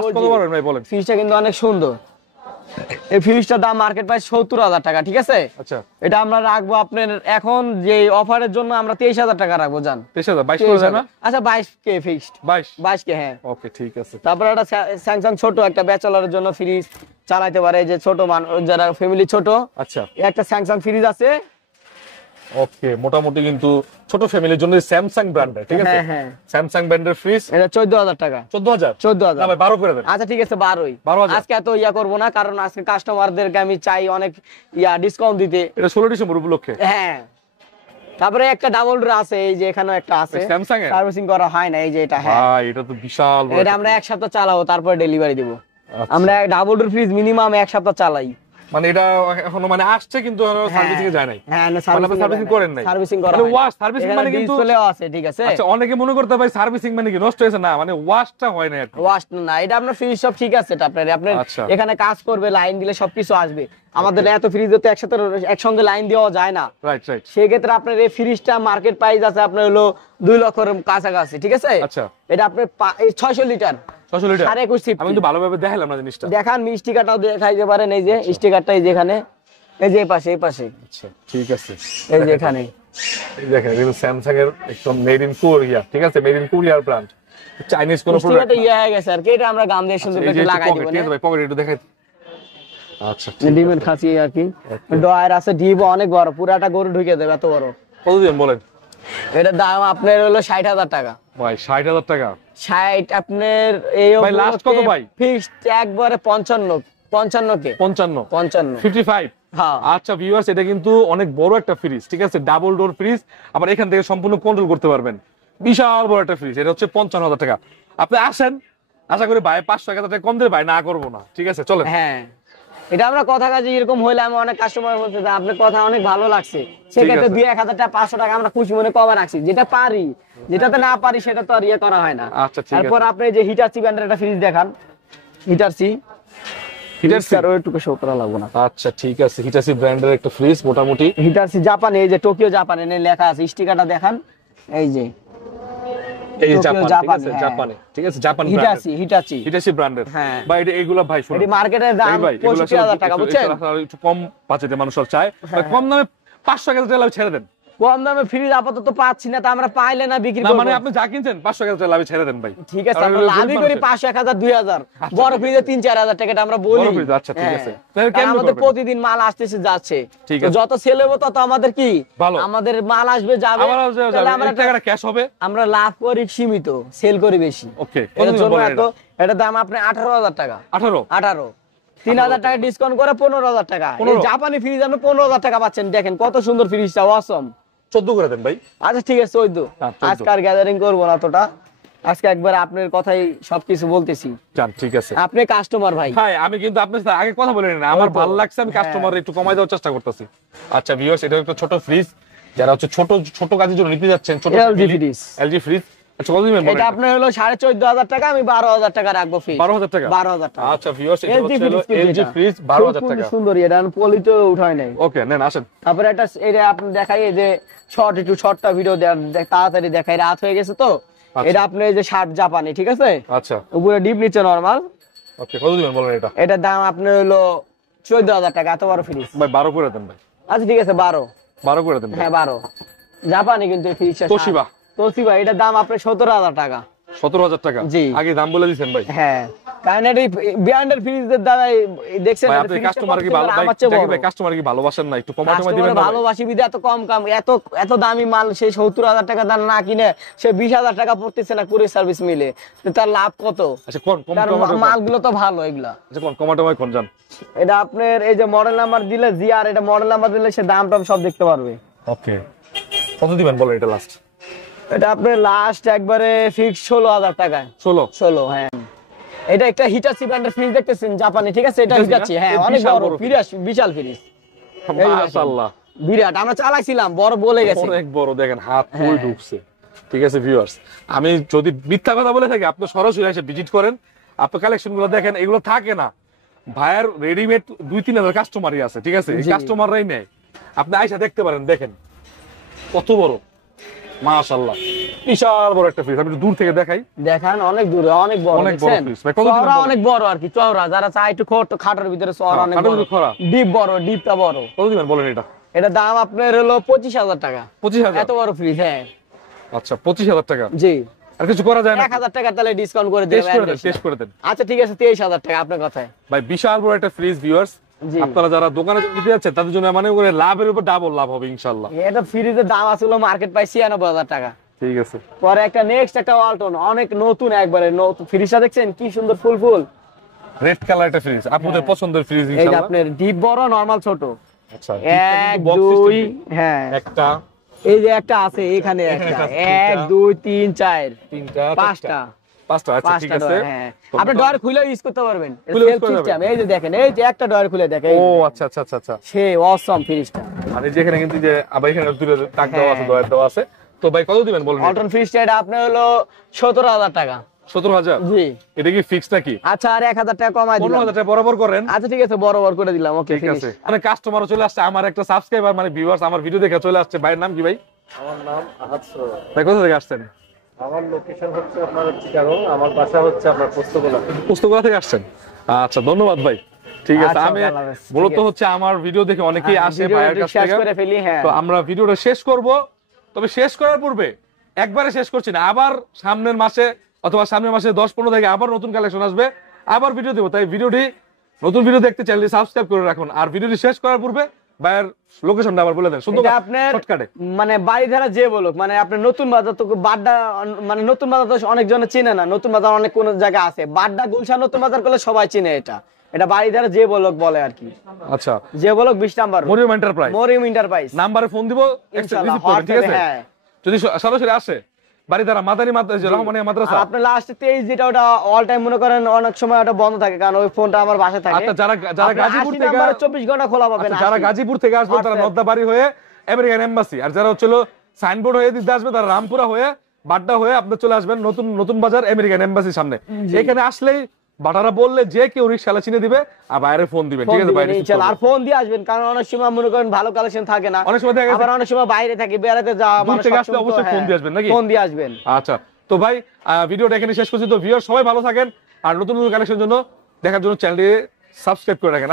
ফ্রিজটা কিন্তু অনেক সুন্দর। এই ফ্রিজটার দাম মার্কেট প্রাইস 70,000 টাকা, ঠিক আছে? আচ্ছা, এটা আমরা রাখবো আপনার এখন যে অফারের জন্য আমরা 23,000 টাকা রাখবো। জান 23,000 22 করে না? আচ্ছা 22K ফিক্সড, 22K। হ্যাঁ ওকে, ঠিক আছে। তারপর একটা স্যামসাং ছোট একটা ব্যাচেলরের জন্য ফ্রিজ চালাতে পারে, যে ছোট মানুষ যারা ফ্যামিলি ছোট। আচ্ছা, একটা স্যামসাং ফ্রিজ আছে। ওকে, মোটামুটি কিন্তু ছোট ফ্যামিলির জন্য স্যামসাং ব্র্যান্ডের, ঠিক আছে? হ্যাঁ, স্যামসাং ব্র্যান্ডের ফ্রিজ। এটা 14,000 টাকা। 14,000 না ভাই, 12 করে দেন। আচ্ছা ঠিক আছে, 12 আজকে এত করব না, কারণ আজকে কাস্টমারদেরকে আমি চাই অনেক ডিসকাউন্ট দিতে। এটা 16 ডিসেম্বর উপলক্ষে। হ্যাঁ, তারপরে একটা ডাবল ডোর আছে, এই যে এখানে একটা আছে স্যামসাং এর, সার্ভিসিং করা হয় না, এই যে এটা। হ্যাঁ ভাই এটা তো বিশাল বড়। এটা আমরা এক সপ্তাহ চালাবো, তারপর ডেলিভারি দেব। আমরা ডাবল ডোর ফ্রিজ মিনিমাম এক সপ্তাহ চালাই। মানে এটা এখনো মানে আসছে কিন্তু সার্ভিসিং এ যায় নাই। হ্যাঁ, না সার্ভিসিং করেন নাই। সার্ভিসিং করা মানে ওয়াশ সার্ভিসিং মানে কিন্তু ডিসপ্লেও আছে, ঠিক আছে? আচ্ছা, অনেকে মনে করতে ভাই সার্ভিসিং মানে কি নষ্ট হয়েছে, না মানে ওয়াশটা হয় না। ওয়াশ না, এটা আপনার ফ্রিজ সব ঠিক আছে। এটা আপনার এখানে কাজ করবে, লাইন দিলে সবকিছু আসবে। আমাদের এত ফ্রিজে তো একসঙ্গে লাইন দেওয়া যায় না। Right right. সেই ক্ষেত্রে আপনার এই ফ্রিজটা মার্কেট প্রাইস আছে আপনার হলো 2 লক্ষের কাছাকাছি, ঠিক আছে? আচ্ছা, এটা আপনার 600 লিটার। 600 লিটার। 21 আমি কিন্তু ভালোভাবে দেখাইলাম না জিনিসটা। দেখান, স্টিকারটাও দেখাইতে পারেন। এই যে স্টিকারটা, এই যে এখানে, এই যে এই পাশে। আচ্ছা, ঠিক আছে। এই যে এখানে এই দেখেন, এটা স্যামসাং এর একদম মেড ইন কোরিয়া, ঠিক আছে? মেড ইন কোরিয়ার ব্র্যান্ড, চাইনিজ কোন প্রোডাক্ট। এটা হয়ে গেছে আর কি, এটা আমরা গাম দিয়ে সুন্দর করে লাগাই দিব। ঠিক আছে ভাই, পকেটে একটু দেখাই। আচ্ছা, ডিমের খাসি আর কি, ডয়ার আছে, ডিপ অনেক বড়, পুরাটা গরু ঢুকে দেবে এত বড়। কত দিন বলেন? এটার দাম আপনার হলো 60,000 টাকা। ভাই 60,000 টাকা? 60 আপনার এই ভাই লাস্ট কত ভাই? ফিক্সড একবারে 55K। 55 হ্যাঁ। আচ্ছা ভিউয়ার্স, এটা কিন্তু অনেক বড় একটা ফ্রিজ, ঠিক আছে? ডাবল ডোর ফ্রিজ, আবার এখান থেকে সম্পূর্ণ কন্ট্রোল করতে পারবেন। বিশাল বড় একটা ফ্রিজ। এটা হচ্ছে 55,000 টাকা। আপনি আসেন, আশা করি ভাই 500 টাকা কম দেবে ভাই, না করবো না, ঠিক আছে? চলেন। হ্যাঁ, এটা আমরা কথা কাজে এরকম হইলে আমি অনেক কাস্টমার বলতে যে আপনার কথা অনেক ভালো লাগছে, সেক্ষেত্রে 2-1,000 টাকা 500 টাকা আমরা খুশি মনে কমে রাখছি। যেটা পারি, যেটাতে না পারি সেটা তো আর করা হয় না। আচ্ছা ঠিক আছে। তারপর আপনি যে হিটাচি ব্র্যান্ডের একটা ফ্রিজ দেখান। হিটাচি আর ওইটুকু শো করা লাগবে না। আচ্ছা ঠিক আছে, হিটাচি ব্র্যান্ডের একটা ফ্রিজ মোটামুটি। হিটাচি জাপানি, এই যে টোকিও জাপানি লেখা আছে, স্টিকারটা দেখান। এই যে এই যে জাপানি, জাপানি, ঠিক আছে? জাপান হিটাচি ব্র্যান্ডের। হ্যাঁ ভাই এটা এগুলা ভাই শুনুন, এটি মার্কেটের দাম 65,000 টাকা, বুঝছেন? একটু কম বাজেটে মানুষ চায়, কম দামে 500 টাকা ছেড়ে দেন। কম দামে ফ্রিজ আপাতত পাচ্ছি না, তা আমরা পাইলে না বিক্রি করব। মানে আপনি যা কিনছেন 500 টাকা লাভে ছেড়ে দেন ভাই। ঠিক আছে, আমরা লাভই করি 500, 1000, 2000। বড় ফ্রিজে 3-4,000 টাকা আমরা বলি। বড় ফ্রিজ, আচ্ছা ঠিক আছে। আমাদের প্রতিদিন মাল আসতেছে যাচ্ছে, তো যত সেল হবে তত আমাদের কি, আমাদের মাল আসবে যাবে, তাহলে আমরা টাকাটা ক্যাশ হবে। আমরা লাভ করি সীমিত, সেল করি বেশি। ওকে, এর জন্য এটা দাম আপনি 18,000 টাকা। 18 3,000 টাকা ডিসকাউন্ট করে 15,000 টাকা। এই জাপানি ফ্রিজ আপনি 15,000 টাকা পাচ্ছেন। দেখেন কত সুন্দর ফ্রিজটা, অসম। 14 করে দেন ভাই। আচ্ছা ঠিক আছে, 14। আজকে আর গ্যাদারিং করব না তোটা, আজকে একবার আপনার কথাই সবকিছু বলতেছি। জান ঠিক আছে, আপনি কাস্টমার ভাই। ভাই আমি কিন্তু আপনার সাথে আগে কথা বলে না, আমার ভালো লাগছে, আমি কাস্টমার একটু কমাই দেওয়ার চেষ্টা করতেছি। আচ্ছা ভিউয়ার্স, এটা একটা ছোট ফ্রিজ, যারা হচ্ছে ছোট ছোট কাজের জন্য নিতে যাচ্ছেন, ছোট এলজি ফ্রিজ। আচ্ছা কত দিবেন বলেন? এটা আপনার হলো 14,500 টাকা, আমি 12,000 টাকা রাখবো ফ্রি। 12,000 টাকা? 12,000 টাকা। আচ্ছা ভিউয়ার্স, এটা হচ্ছে এলজি ফ্রিজ 12,000 টাকা। খুব সুন্দর, এটা পলিতে উঠায় নাই। ওকে নেন, আসেন। তারপর এটা এটা আপনি দেখাই, এই যে শর্টটা ভিডিও তাড়াতাড়ি দেখাই, রাত হয়ে গেছে তো। এটা আপনি এই যে শার্ট জাপানি, ঠিক আছে? আচ্ছা, উপরে ডিপ, নিচে নরমাল। ওকে, কত দিবেন বলেন? এটা এটার দাম আপনার হলো 14,000 টাকা। এত বড় ফ্রিজ ভাই 12 করে দেন ভাই। আচ্ছা ঠিক আছে, 12 করে দেন। হ্যাঁ 12 জাপানি, কিন্তু ফ্রিজটা তোশিবা, এটার দাম আপনার 17,000 টাকা। 17,000 টাকা? জি, আগে দাম বলে দিয়েছেন ভাই। হ্যাঁ, কারণ এই ব্র্যান্ডের ফ্রিজের দাম দেখছেন, আপনি কাস্টমার কি ভালো ভাই, কাস্টমার কি ভালোবাসেন না? একটু কমাই দিবেন। ভালোবাসি বিদে এত কম এত দামি মাল সে 70,000 টাকা দাম না কিনে সে 20,000 টাকা পড়তেছে না কুরিয়ার সার্ভিস মিলে, তার লাভ কত? আচ্ছা কোন মালগুলো তো ভালো এগুলা। আচ্ছা কোন কমাটোমাই কোন জান? এটা আপনার এই যে মডেল নাম্বার দিলে জিআর, এটা মডেল নাম্বার দিলে সে দাম টাম সব দেখতে পারবে। ওকে, কত দিবেন বলেন এটা লাস্ট? এটা আপনার লাস্ট একবারে ফিক্স 16,000 টাকা। 16 হ্যাঁ। এটা একটা হিটাচি ব্র্যান্ডের ফ্রিজ দেখতেছেন, জাপানি, ঠিক আছে? এটা হিটাচি, হ্যাঁ অনেক বড় ফ্রিজ, বিশাল ফ্রিজ, মাশাআল্লাহ বিরাট। আমরা চালাইছিলাম, বড় বলে গেছে, অনেক বড়, দেখেন হাত ফুল ঢুকছে। ঠিক আছে ভিউয়ার্স, আমি যদি মিথ্যা কথা বলে থাকি, আপনি সরাসরি এসে ভিজিট করেন, আপনি কালেকশনগুলো দেখেন, এগুলো থাকে না ভাইয়ের রেডিমেড 2-3 হাজার কাস্টমারই আছে, ঠিক আছে? এই কাস্টমাররাই নেয়, আপনি আইসা দেখতে পারেন, দেখেন কত বড়, মাশাআল্লাহ বিশাল বড় একটা ফ্রিজ। আমি একটু দূর থেকে দেখাই, দেখান অনেক দূরে, অনেক বড়, অনেক বড় ফ্রিজ ভাই। কত চওড়া অনেক বড় আর কি, চওড়া যারা চায় একটু খাটের ভিতরে চওড়া অনেক বড়, ডিপ বড়, ডিপটা বড়। কত দিবেন বলেন এটা? এটা দাম আপনার হলো 25,000 টাকা। 25,000? এত বড় ফ্রিজ? হ্যাঁ। আচ্ছা 25,000 টাকা। জি। আর কিছু করা যায় না? 1000 টাকা তাহলে ডিসকাউন্ট করে দেব। টেস্ট করে দেন। আচ্ছা ঠিক আছে, 23,000 টাকা আপনার কথায়। ভাই বিশাল বড় একটা ফ্রিজ ভিউয়ার্স, আপনারা যারা দোকানে নিতে যাচ্ছেন তাদের জন্য মানে করে লাভের উপর ডাবল লাভ হবে ইনশাআল্লাহ। এটা ফ্রিজের দাম আছে হলো মার্কেট প্রাইস 96,000 টাকা। ঠিক আছে। পরে একটা নেক্সট একটা ওয়ালটন, অনেক নতুন, একবারে নতুন ফ্রিজটা দেখছেন কি সুন্দর, ফুল রেড কালার একটা ফ্রিজ, আপনাদের পছন্দের ফ্রিজ ইনশাআল্লাহ। এই যে আপনার ডিপ বড়, নরমাল ছোট। আচ্ছা 1 2 হ্যাঁ একটা, এই যে একটা আছে এখানে, একটা 1 2 3 4 তিনটা, পাঁচটা। আচ্ছা ঠিক আছে। হ্যাঁ আপনি ডয়ার খুলে ইউজ করতে পারবেন, সেলফ সিস্টেম। এই যে দেখেন, এই যে একটা ডয়ার খুলে দেখেন। ও আচ্ছা আচ্ছা আচ্ছা, সেই অসম ফ্রিজটা। মানে যেখানে কিন্তু যে আবার এখানে দুটো টাক দেওয়া আছে, ডয়ার দেওয়া আছে। তো ভাই কত দিবেন বলেন? ওয়ালটন ফ্রিজটা এটা আপনার হলো 17,000 টাকা। 17,000? জি। এটা কি ফিক্স নাকি? আচ্ছা আর 1,000 টাকা কমাই দিলাম। 15,000 টাকা বরাবর করেন। আচ্ছা ঠিক আছে, বরাবর করে দিলাম। ওকে ঠিক আছে। মানে কাস্টমারও চলে আসছে, আমার একটা সাবস্ক্রাইবার মানে ভিউয়ার্স আমার ভিডিও দেখে চলে আসছে। ভাইয়ের নাম কি ভাই? আমার নাম আহাত্র। ভাই কোথা থেকে আসছেন? আমার লোকেশন হচ্ছে আপনার চিটাগং, আমার বাসা হচ্ছে আপনার পোস্তগোলা। পোস্তগোলা থেকে আসছেন? আচ্ছা ধন্যবাদ ভাই। ঠিক আছে। আমি মূলত হচ্ছে আমার ভিডিও দেখে অনেকেই আসে ভাইয়ের কাছ থেকে। তো আমরা ভিডিওটা শেষ করব, তবে শেষ করার পূর্বে একবারে শেষ করছি না, আবার সামনের মাসে অথবা সামনের মাসে 10-15 থেকে আবার নতুন কালেকশন আসবে, আবার ভিডিও দেবো। তাই ভিডিওটি, নতুন ভিডিও দেখতে চাইলে সাবস্ক্রাইব করে রাখুন। আর ভিডিওটি শেষ করার পূর্বে ভাইয়ের লোকেশনটা আবার বলে দেন সুন্দর শর্টকাটে। মানে বাড়িধারা যে বলুক, মানে আপনার নতুন বাজার তো বাড্ডা, মানে নতুন বাজার তো অনেক জনে চিনে না, নতুন বাজার অনেক কোন জায়গা আছে, বাড্ডা গুলশান নতুন বাজার করলে সবাই চিনে এটা। এটা বাড়িধারা যে বলুক বলে আর কি। আচ্ছা যে বলুক 20 নাম্বার মরিয়ম এন্টারপ্রাইজ নাম্বারে ফোন দিব, রিসিভ করবেন। ঠিক আছে। যদি সরাসরি আসে বাড়িধারা মাদানী মাদ্রাসা, রহমানিয়া মাদ্রাসা। আপনি লাস্ট 23 যেটা, ওটা অল টাইম মনে করেন, অনেক সময় ওটা বন্ধ থাকে কারণ ওই ফোনটা আমার বাসায় থাকে। আচ্ছা যারা গাজীপুর থেকে 24 ঘন্টা খোলা পাবেন। যারা গাজীপুর থেকে আসবে তারা নদ্দাবাড়ি হয়ে আমেরিকান এম্বাসি, আর যারা হচ্ছে সাইনবোর্ড হয়ে দিতে আসবে তারা রামপুরা হয়ে বাড্ডা হয়ে আপনি চলে আসবেন নতুন বাজার আমেরিকান এম্বাসির সামনে। এখানে আসলেই বাটারা বললে যে কেউ রিকশালা চিনে দিবে, আর বাইরে ফোন দিবেন। ঠিক আছে ভাই, আর ফোন দিয়ে আসবেন, কারণ অনেক সময় মনে করেন ভালো কালেকশন থাকে না, অনেক সময় আবার অনেক সময় বাইরে থাকে, বেড়াতে যাওয়া, মানে থেকে আসলে অবশ্যই ফোন দিয়ে আসবেন নাকি? ফোন দিয়ে আসবেন। আচ্ছা তো ভাই ভিডিওটা এখানে শেষ করছি। তো ভিউয়ার সবাই ভালো থাকেন, আর নতুন কালেকশনের জন্য দেখার জন্য চ্যানেলটি সাবস্ক্রাইব করে রাখেন।